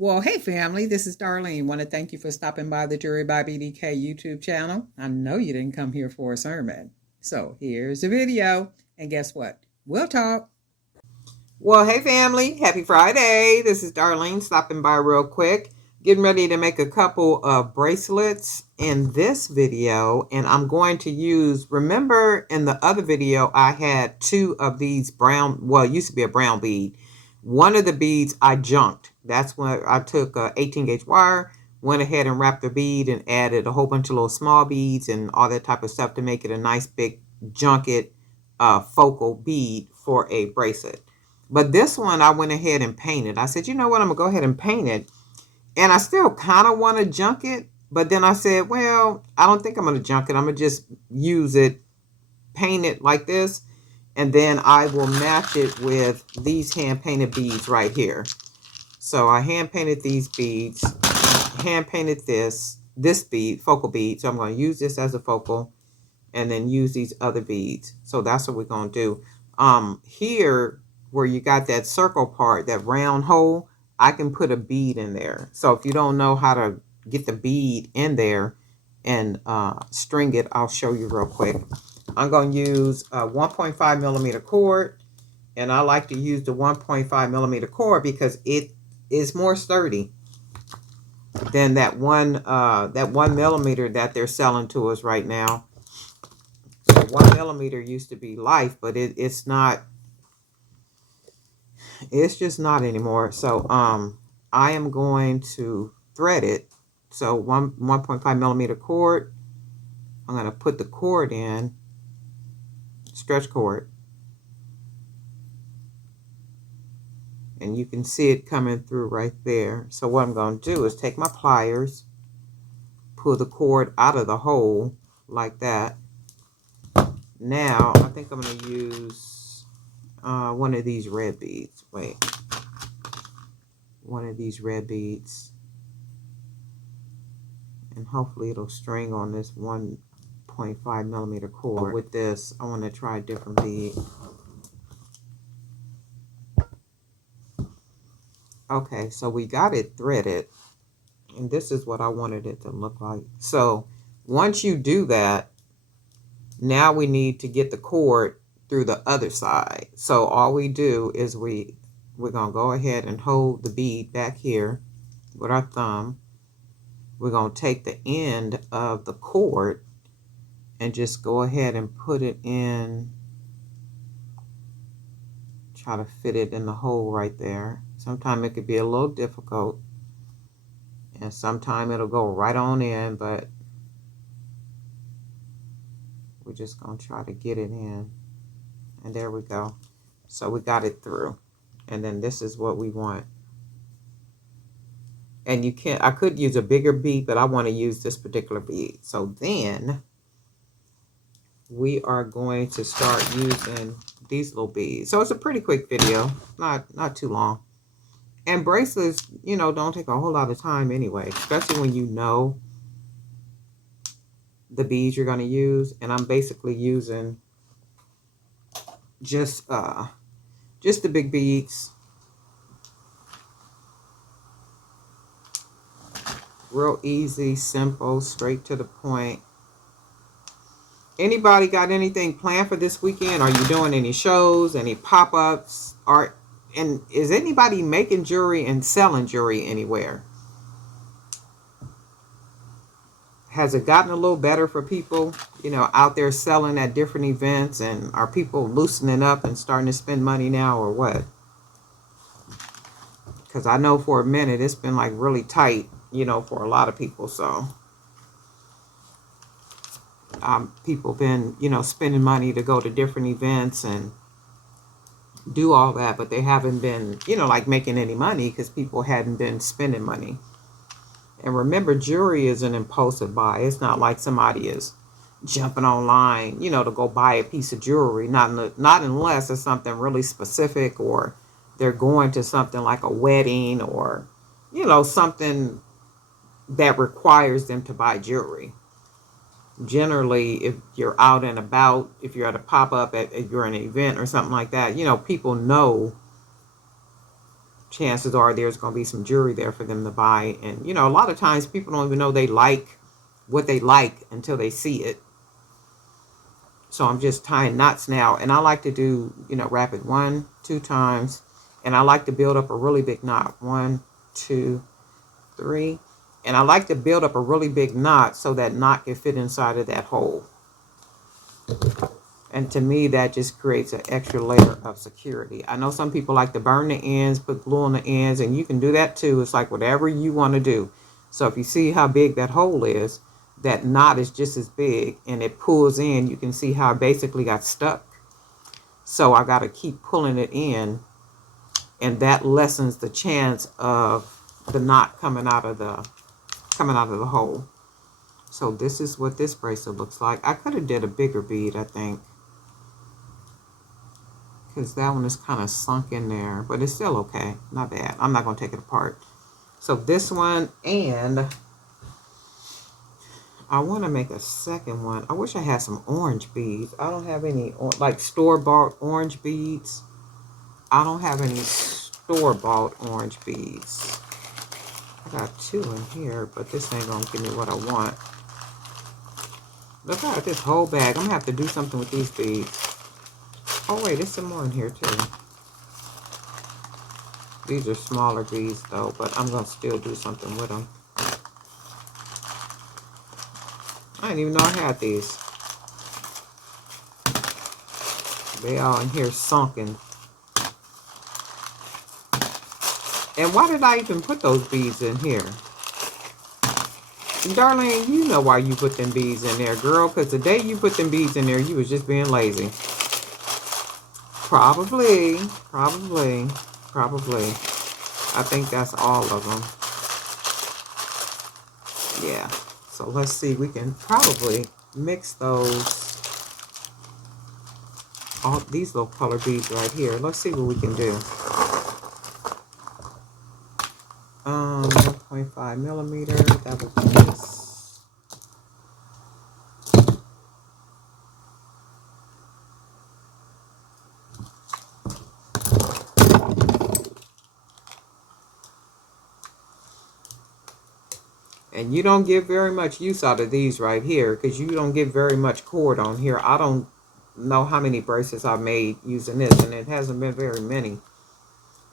Well, hey family, this is Darlene. Want to thank you for stopping by the Jury by BDK YouTube channel. I know you didn't come here for a sermon. So here's the video. And guess what? We'll talk. Well, hey family, happy Friday. This is Darlene stopping by real quick. Getting ready to make a couple of bracelets in this video. And I'm going to use, remember in the other video, I had two of these brown, well, it used to be a brown bead. One of the beads I junked. That's when I took a 18 gauge wire, went ahead and wrapped the bead and added a whole bunch of little small beads and all that type of stuff to make it a nice big junket focal bead for a bracelet. But this one I went ahead and painted. I said, you know what, I'm gonna go ahead and paint it. And I still kind of want to junk it, but then I said, well, I don't think I'm gonna junk it. I'm gonna just use it, paint it like this, and then I will match it with these hand painted beads right here. So I hand painted these beads, hand painted this bead, focal bead. So I'm going to use this as a focal and then use these other beads. So that's what we're going to do. Here where you got that circle part, that round hole, I can put a bead in there. So if you don't know how to get the bead in there and string it, I'll show you real quick. I'm going to use a 1.5 millimeter cord, and I like to use the 1.5 millimeter cord because it is more sturdy than that 1 millimeter that they're selling to us right now. So 1 millimeter used to be life, but it's not. It's just not anymore. So I am going to thread it. So 1.5 millimeter cord. I'm going to put the cord in. Stretch cord, and you can see it coming through right there. So what I'm going to do is take my pliers, pull the cord out of the hole like that. Now I think I'm going to use one of these red beads. Wait, one of these red beads, and hopefully it'll string on this 1.5 millimeter cord. With this, I want to try a different bead. Okay, so we got it threaded, and this is what I wanted it to look like. So once you do that, now we need to get the cord through the other side. So all we do is we're going to go ahead and hold the bead back here with our thumb. We're going to take the end of the cord and just go ahead and put it in, try to fit it in the hole right there. Sometimes it could be a little difficult, and sometimes it'll go right on in, but we're just going to try to get it in. And there we go. So we got it through. And then this is what we want. And you can't, I could use a bigger bead, but I want to use this particular bead. So then we are going to start using these little beads. So it's a pretty quick video, not too long. And bracelets, you know, don't take a whole lot of time anyway, especially when you know the beads you're going to use. And I'm basically using just the big beads. Real easy, simple, straight to the point. Anybody got anything planned for this weekend? Are you doing any shows, any pop-ups? And is anybody making jewelry and selling jewelry anywhere? Has it gotten a little better for people, you know, out there selling at different events? And are people loosening up and starting to spend money now, or what? Because I know for a minute it's been like really tight, you know, for a lot of people. So people been, you know, spending money to go to different events and do all that, but they haven't been, you know, like making any money because people hadn't been spending money. And remember, jewelry is an impulsive buy. It's not like somebody is jumping online, you know, to go buy a piece of jewelry. Not unless it's something really specific, or they're going to something like a wedding, or, you know, something that requires them to buy jewelry. Generally, if you're out and about, if you're at a pop-up, if you're at an event or something like that, you know, people know chances are there's going to be some jewelry there for them to buy. And, you know, a lot of times people don't even know they like what they like until they see it. So I'm just tying knots now. And I like to do, you know, wrap it 1, 2 times. And I like to build up a really big knot. 1, 2, 3. And I like to build up a really big knot so that knot can fit inside of that hole. And to me, that just creates an extra layer of security. I know some people like to burn the ends, put glue on the ends, and you can do that too. It's like whatever you want to do. So if you see how big that hole is, that knot is just as big, and it pulls in. You can see how it basically got stuck. So I got to keep pulling it in, and that lessens the chance of the knot coming out of the hole. So this is what this bracelet looks like. I could have did a bigger bead, I think, because that one is kind of sunk in there, but it's still okay. Not bad. I'm not going to take it apart. So this one, and I want to make a second one. I wish I had some orange beads. I don't have any, like, store-bought orange beads. I don't have any store-bought orange beads. I got 2 in here, but this ain't going to give me what I want. Look at this whole bag. I'm going to have to do something with these beads. Oh, wait, there's some more in here, too. These are smaller beads, though, but I'm going to still do something with them. I didn't even know I had these. They all in here sunken. And why did I even put those beads in here? Darlene, you know why you put them beads in there, girl, because the day you put them beads in there, you was just being lazy. Probably. I think that's all of them. Yeah. So let's see. We can probably mix those. All these little color beads right here. Let's see what we can do. 1.5 millimeter. That would be this. And you don't get very much use out of these right here because you don't get very much cord on here. I don't know how many bracelets I've made using this, and it hasn't been very many.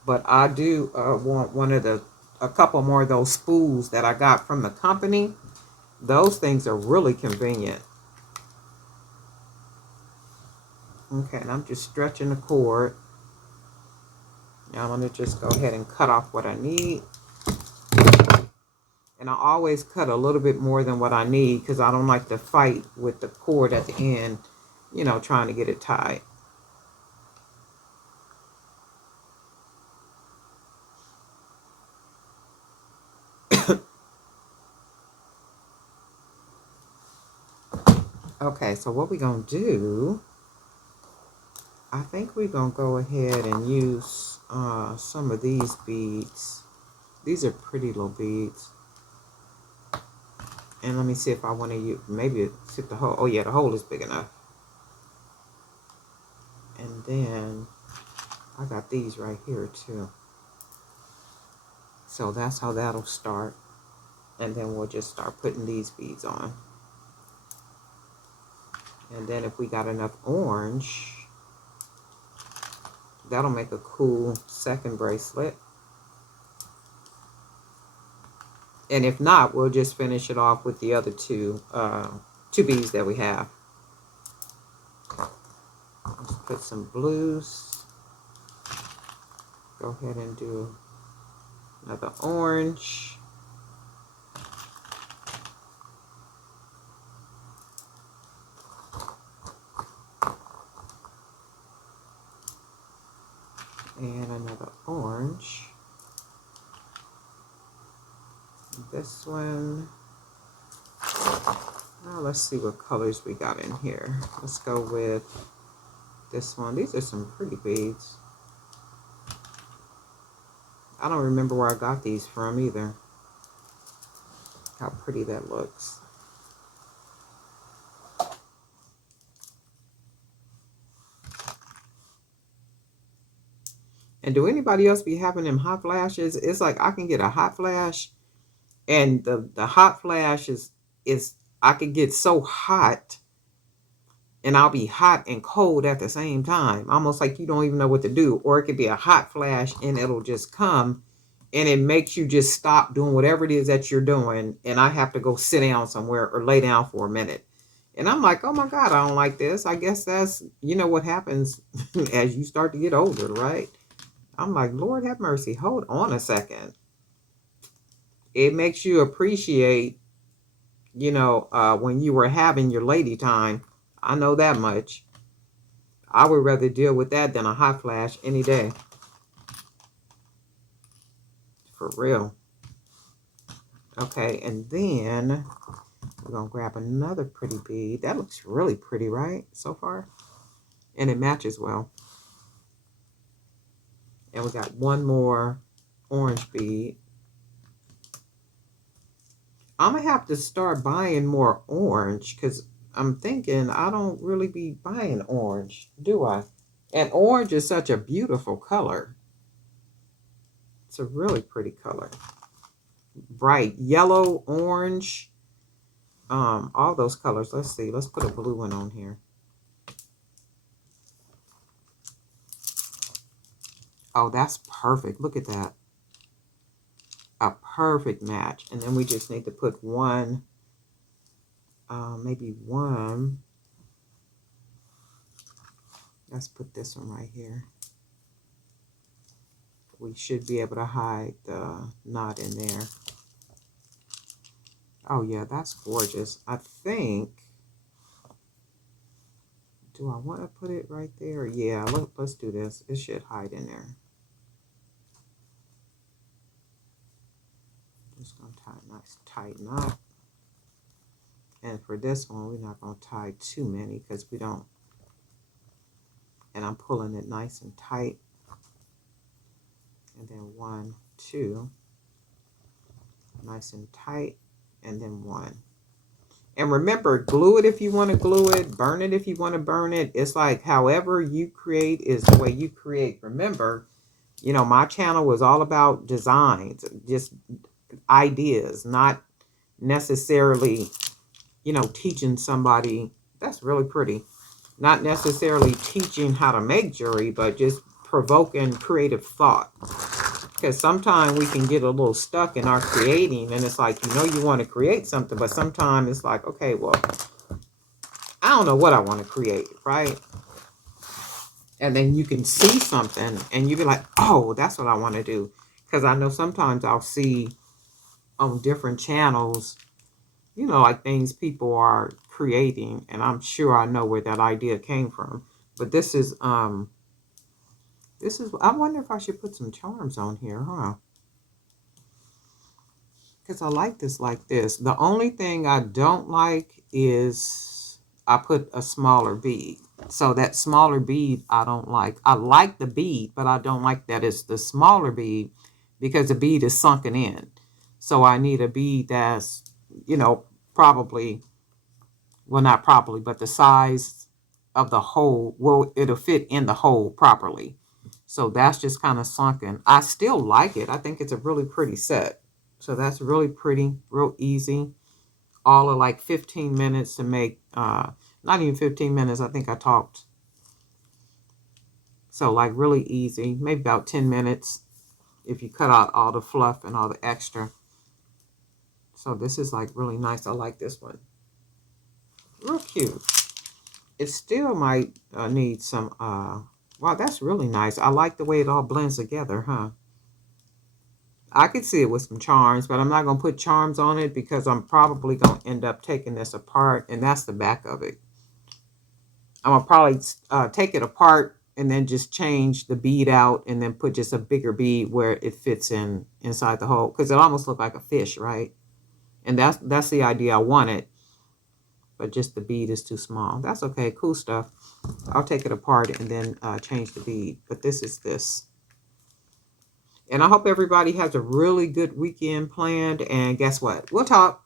But I do want a couple more of those spools that I got from the company. Those things are really convenient. Okay, and I'm just stretching the cord. Now I'm going to just go ahead and cut off what I need. And I always cut a little bit more than what I need because I don't like to fight with the cord at the end, you know, trying to get it tied. Okay, so what we're going to do, I think we're going to go ahead and use some of these beads. These are pretty little beads. And let me see if I want to use, maybe fit the hole. Oh yeah, the hole is big enough. And then I got these right here too. So that's how that'll start. And then we'll just start putting these beads on. And then if we got enough orange, that'll make a cool second bracelet. And if not, we'll just finish it off with the other two beads that we have. Let's put some blues. Go ahead and do another orange. And another orange. This one. Now let's see what colors we got in here. Let's go with this one. These are some pretty beads. I don't remember where I got these from either. How pretty that looks. And do anybody else be having them hot flashes? It's like I can get a hot flash, and the hot flash is I could get so hot, and I'll be hot and cold at the same time, almost like you don't even know what to do. Or it could be a hot flash and it'll just come and it makes you just stop doing whatever it is that you're doing, and I have to go sit down somewhere or lay down for a minute. And I'm like, oh my God, I don't like this. I guess that's, what happens as you start to get older, right? I'm like, Lord have mercy, hold on a second. It makes you appreciate, when you were having your lady time. I know that much. I would rather deal with that than a hot flash any day. For real. Okay, and then we're going to grab another pretty bead. That looks really pretty, right, so far? And it matches well. And we got one more orange bead. I'm going to have to start buying more orange because I'm thinking I don't really be buying orange, do I? And orange is such a beautiful color. It's a really pretty color. Bright yellow, orange, all those colors. Let's see. Let's put a blue one on here. Oh, that's perfect. Look at that. A perfect match. And then we just need to put one, maybe one. Let's put this one right here. We should be able to hide the knot in there. Oh yeah, that's gorgeous. I think, do I want to put it right there? Yeah, let's do this. It should hide in there. Just gonna tie a nice tight knot. And for this one, we're not gonna tie too many because we don't. And I'm pulling it nice and tight. And then 1, 2, nice and tight, and then 1. And remember, glue it if you want to glue it, burn it if you want to burn it. It's like however you create is the way you create. Remember, my channel was all about designs, just ideas, not necessarily, teaching somebody. That's really pretty. Not necessarily teaching how to make jewelry, but just provoking creative thought. Because sometimes we can get a little stuck in our creating, and it's like, you want to create something, but sometimes it's like, okay, well, I don't know what I want to create, right? And then you can see something and you be like, oh, that's what I want to do. Because I know sometimes I'll see on different channels, like things people are creating, and I'm sure I know where that idea came from. But this is, I wonder if I should put some charms on here, huh? Because I like this like this. The only thing I don't like is I put a smaller bead. So that smaller bead I don't like. I like the bead, but I don't like that it's the smaller bead because the bead is sunken in. So I need a bead that's, probably, well, not probably, but the size of the hole, well, it'll fit in the hole properly. So that's just kind of sunken. I still like it. I think it's a really pretty set. So that's really pretty, real easy. All of like 15 minutes to make, not even 15 minutes, I think I talked. So like really easy, maybe about 10 minutes if you cut out all the fluff and all the extra. So this is like really nice. I like this one. Real cute. It still might need some, wow, that's really nice. I like the way it all blends together, huh? I could see it with some charms, but I'm not going to put charms on it because I'm probably going to end up taking this apart, and that's the back of it. I'm going to probably take it apart and then just change the bead out and then put just a bigger bead where it fits inside the hole, because it almost looks like a fish, right? And that's the idea I wanted, but just the bead is too small. That's okay, cool stuff. I'll take it apart and then change the bead, but this is this. And I hope everybody has a really good weekend planned. And guess what? We'll talk.